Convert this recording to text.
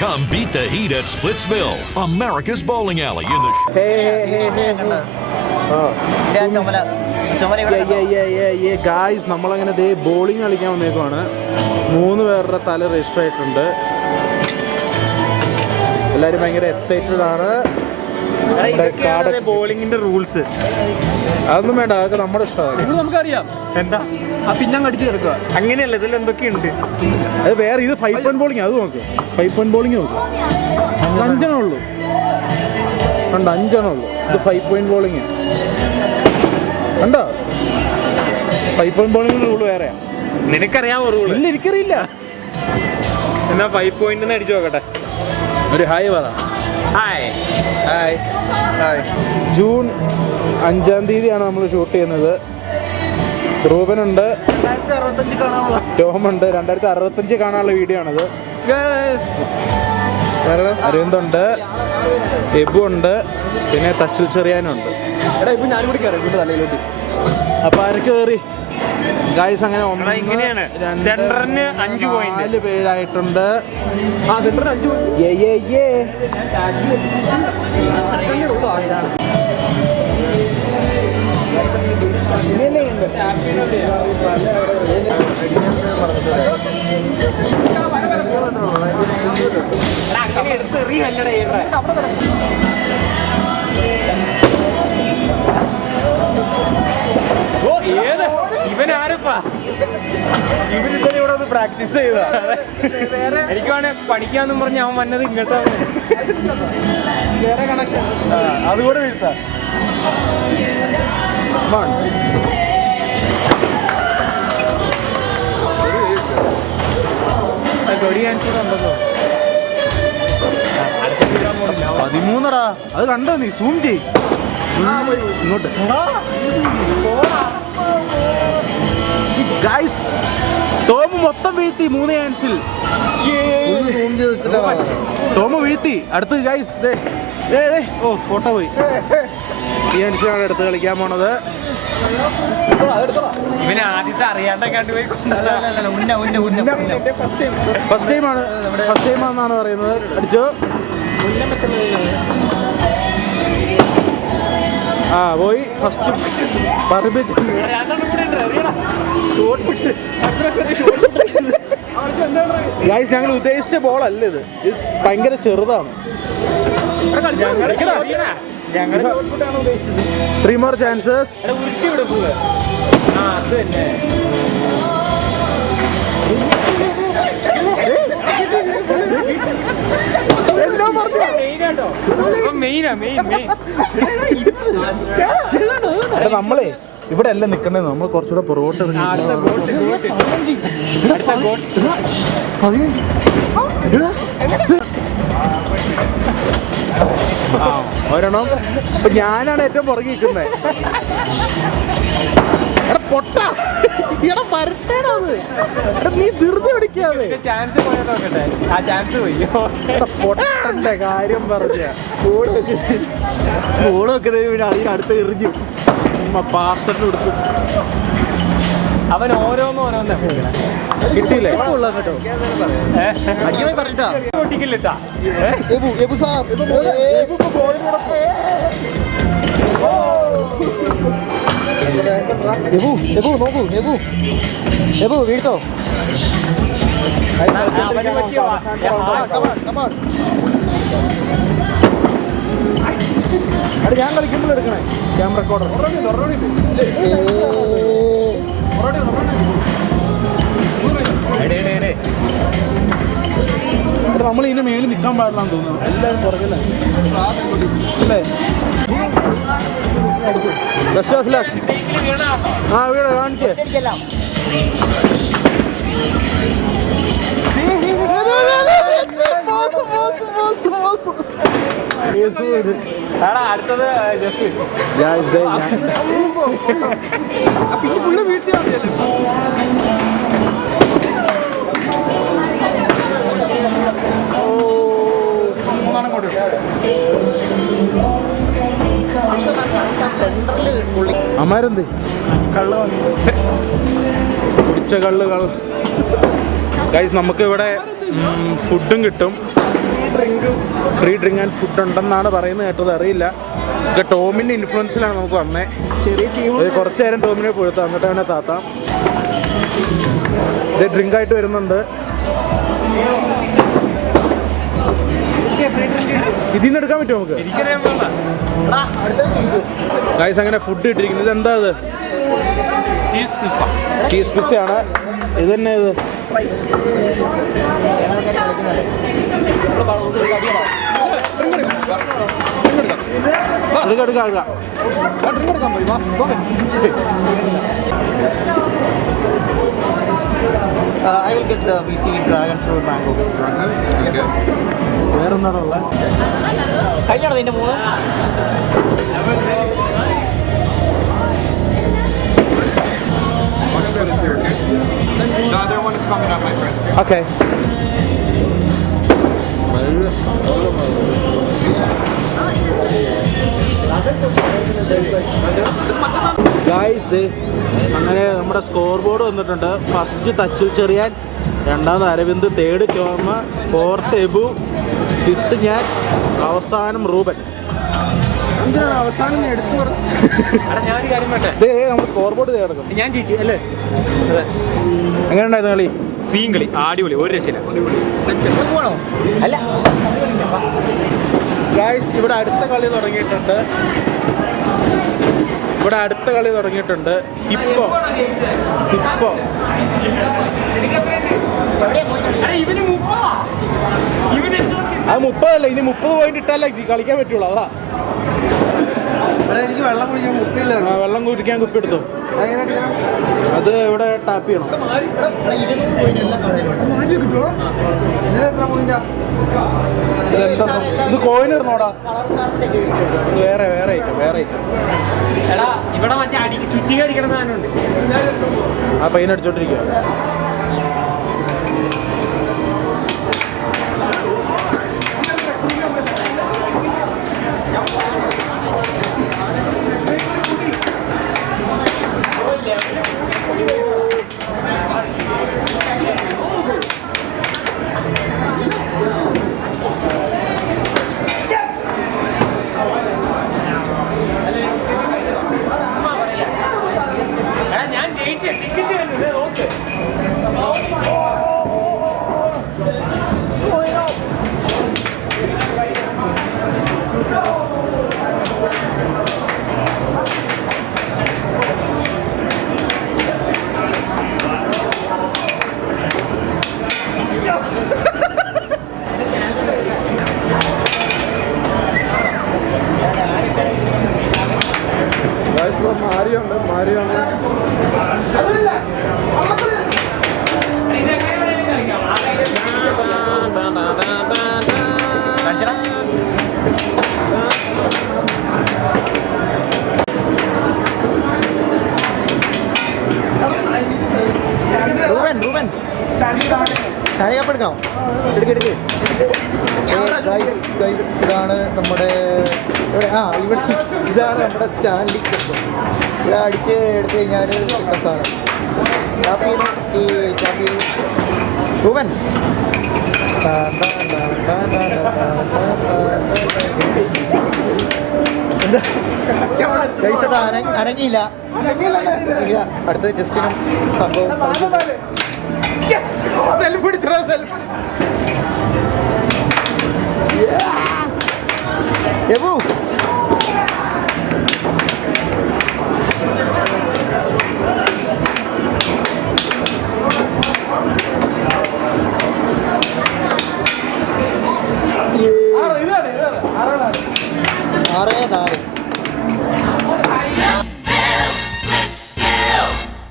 Come beat the heat at Splitsville, America's bowling alley in the. Guys നമ്മളങ്ങനെ ദേ bowling കളിക്കാൻ വന്നേക്കുവാണ്. 3 പേരുടെ തല register ആയിട്ടുണ്ട്. എല്ലാവരും ഭയങ്കര എക്സൈറ്റഡ് ആണ്. ബോളിങ്ങിന്റെ റൂൾസ് അതൊന്നും വേണ്ട, അതൊക്കെ നമ്മുടെ ഇഷ്ടമാണ്. നമുക്കറിയാം എന്താ പിന്നെ കടിച്ചു തീർക്കുക. അങ്ങനെയല്ല, ഇതിൽ എന്തൊക്കെയുണ്ട്. അത് വേറെ, ഇത് 5 പോയിന്റ് ബോളിംഗ്. അത് നോക്ക്, 5 പോയിന്റ് ബോളിംഗ് നോക്ക്. 5 ഉള്ളൂ, 5 ഉള്ളൂ. ഇത് 5 പോയിന്റ് ബോളിംഗ് കണ്ടോ? 5 പോയിന്റ് ബോളിംഗിന്റെ റൂള് വേറെയാ. നിനക്കറിയാമോ റൂൾ? ഇല്ല, എനിക്കറിയില്ല. എന്നാ 5 പോയിന്റ് അടിച്ചു നോക്കട്ടെ. ഒരു ഹായ് പറ. Hi hi hi. ജൂൺ 5-ാം തീയതിയാണ് നമ്മൾ ഷൂട്ട് ചെയ്യുന്നത്. റൂബനുണ്ട്, ടോമുണ്ട്. 2065 കാണാനുള്ള വീഡിയോ ആണത്. അരവിന്ദുണ്ട്, എബു ഉണ്ട്, പിന്നെ തച്ചിൽ ചെറിയാനുണ്ട്. അപ്പൊ ആരൊക്കെ കയറി ഗായ്സ്? അങ്ങനെ 4 പേരായിട്ടുണ്ട്. ഇവരിവിടെ ഇവിടെ ഒന്ന് പ്രാക്ടീസ് ചെയ്താ. എനിക്ക് വേണേ പഠിക്കാന്നും പറഞ്ഞ് അവൻ വന്നത് ഇങ്ങോട്ടാണ്. വേറെ കണക്ഷൻ അതുകൂടെ വീഴ്ത്താ. കൊടി കാണിച്ചിട്ടുണ്ടല്ലോ. 13. അത് കണ്ടോ നീ? സൂം ചെയ് ഇങ്ങോട്ട്. ഗൈസ്, ടോമ് മൊത്തം വീഴ്ത്തി 3 ചാൻസിൽ. ടോമ് വീഴ്ത്തി. അടുത്ത് ഗൈസ്, ഓ ഫോട്ടോ പോയി. ഈ ചാൻസിലാണ് അടുത്ത് കളിക്കാൻ പോണത്. ഇവന് ആദ്യത്തെ അറിയാണ്ട കണ്ടുപോയി. ഫസ്റ്റ് ടൈമാണെന്നാണ് പറയുന്നത്. അടിച്ചോ. ആ പോയി. ഫസ്റ്റ് ഗൈസ്, ഞങ്ങൾ ഉദ്ദേശിച്ച ബോളല്ല ഇത്. ഇത് ഭയങ്കര ചെറുതാണ്. 3 more chances. നമ്മളെ ഇവിടെ അല്ല നിക്കണേ, നമ്മൾ കുറച്ചുകൂടെ പുറകോട്ട്. 15. ഒരെണ്ണം. അപ്പൊ ഞാനാണ് ഏറ്റവും പുറകെ നിൽക്കുന്നത്. പൊട്ട പരട്ടേണത്. നീ ധൃതി പിടിക്കാതെ. പൊട്ടന്റെ കാര്യം പറഞ്ഞ ബോള് വെക്കുന്നതിന് അടുത്ത് എറിഞ്ഞു പാസ്റ്ററിന് കൊടുത്തു. അവൻ ഓരോന്ന് കിട്ടിയില്ലേ? പൊട്ടിക്കില്ലിട്ടാ. വീഴ്ത്തോ? ഞാൻ കളിക്കുമ്പോൾ എടുക്കണേ ക്യാമറ റെക്കോർഡർ. നമ്മൾ ഇതിന്റെ മേളിൽ നിൽക്കാൻ പാടില്ലാന്ന് തോന്നുന്നു. എല്ലാവരും പുറകില്ലേ? Best of luck. ആ വീട് കാണിക്കേ. അടുത്തത് പിന്നെ ഫുള്ള് വീഴ്ത്തിയാ മതിയല്ലോ. അമ്മാരെന്ത് കള്ള് കുടിച്ച കള്ള്. ഗൈസ്, നമുക്ക് ഇവിടെ ഫുഡും കിട്ടും. ഫ്രീ ഡ്രിങ്ക് ആൻഡ് ഫുഡ് ഉണ്ടെന്നാണ് പറയുന്നത് കേട്ടത്, അറിയില്ല. ഇത് ടോമിൻ്റെ ഇൻഫ്ലുവൻസിലാണ് നമുക്ക് വന്നേ. ചെറിയ കുറച്ച് നേരം ടോമിനെ പൊഴുത്താം, എന്നിട്ട് അവനെ താത്താം. ഇത് ഡ്രിങ്കായിട്ട് വരുന്നുണ്ട്. ഇതിൽ നിന്ന് എടുക്കാൻ പറ്റുമോ നമുക്ക്? ഗൈസ് അങ്ങനെ ഫുഡ് കിട്ടിയിരിക്കുന്നത്. ഇത് എന്താ? ഇത് ചീസ് പിസ്സയാണ്. ഇത് തന്നെ ഇത് I will get the VC dragon fruit mango. വേറെന്താണോ ഉള്ളത്? കഴിഞ്ഞാണോ ഇതിൻ്റെ 3? The other one is coming up, my friend. Okay. Guys അങ്ങനെ നമ്മുടെ സ്കോർ ബോർഡ് വന്നിട്ടുണ്ട്. ഫസ്റ്റ് തച്ചിൽ ചെറിയാൻ, രണ്ടാമത് അരവിന്ദ്, തേർഡ് ടോമ, ഫോർത്ത് എബു, ഫിഫ്ത്ത് ഞാൻ, അവസാനം റൂബൻ. അവസാനം എടുത്തു പറഞ്ഞു. ഞാനൊരു കാര്യം വേണ്ടേ, നമ്മൾ സ്കോർ ബോർഡ് കിടക്കും. ഞാൻ ജയിച്ചു അല്ലേ? എങ്ങനെ ഉണ്ടായിരുന്നു കളി? സീൻ കളി അടിപൊളി, ഒരു രക്ഷയില്ല. അല്ല ഗായ്സ് ഇവിടെ അടുത്ത കളി തുടങ്ങിയിട്ടുണ്ട്. ഹിപ്പോ അത് 30 ഇനി 30 പോയിന്റ് ഇട്ടല്ലേ കളിക്കാൻ പറ്റുള്ളൂ. അതാ എനിക്ക് വെള്ളം കുടിക്കാൻ കുപ്പിയില്ല. വെള്ളം കുടിക്കാൻ കുപ്പി എടുത്തു. അത് ഇവിടെ ടാപ്പ് ചെയ്യണം. ഇത് കോയിൻ ഇടണോടാ? വേറെ ഐറ്റം. എടാ ഇവിടെ മറ്റേ അടിക്ക് ചുറ്റിക അടിക്കണ സാധനമുണ്ട്. ആ പയ്യനെ അടിച്ചോണ്ടിരിക്കുക. ഞാൻ ജയിച്ചു ടിക്കറ്റ് വരുന്നത് നോക്ക്. മാരിയാണ്. റൂബൻ എടുക്കാം. എടുക്ക്. ഇതാണ് നമ്മുടെ ഇവിടെ ഇതാണ് നമ്മുടെ സ്റ്റാൻലി കപ്പ്. ഇത് അടിച്ച് എടുത്തു കഴിഞ്ഞാൽ സാധനം ചാപ്പി റൂബൻ. അത് അനങ്ങിയില്ല. അടുത്ത ജസ്റ്റിനും സംഭവം എബു ഇതാണ് 6-4.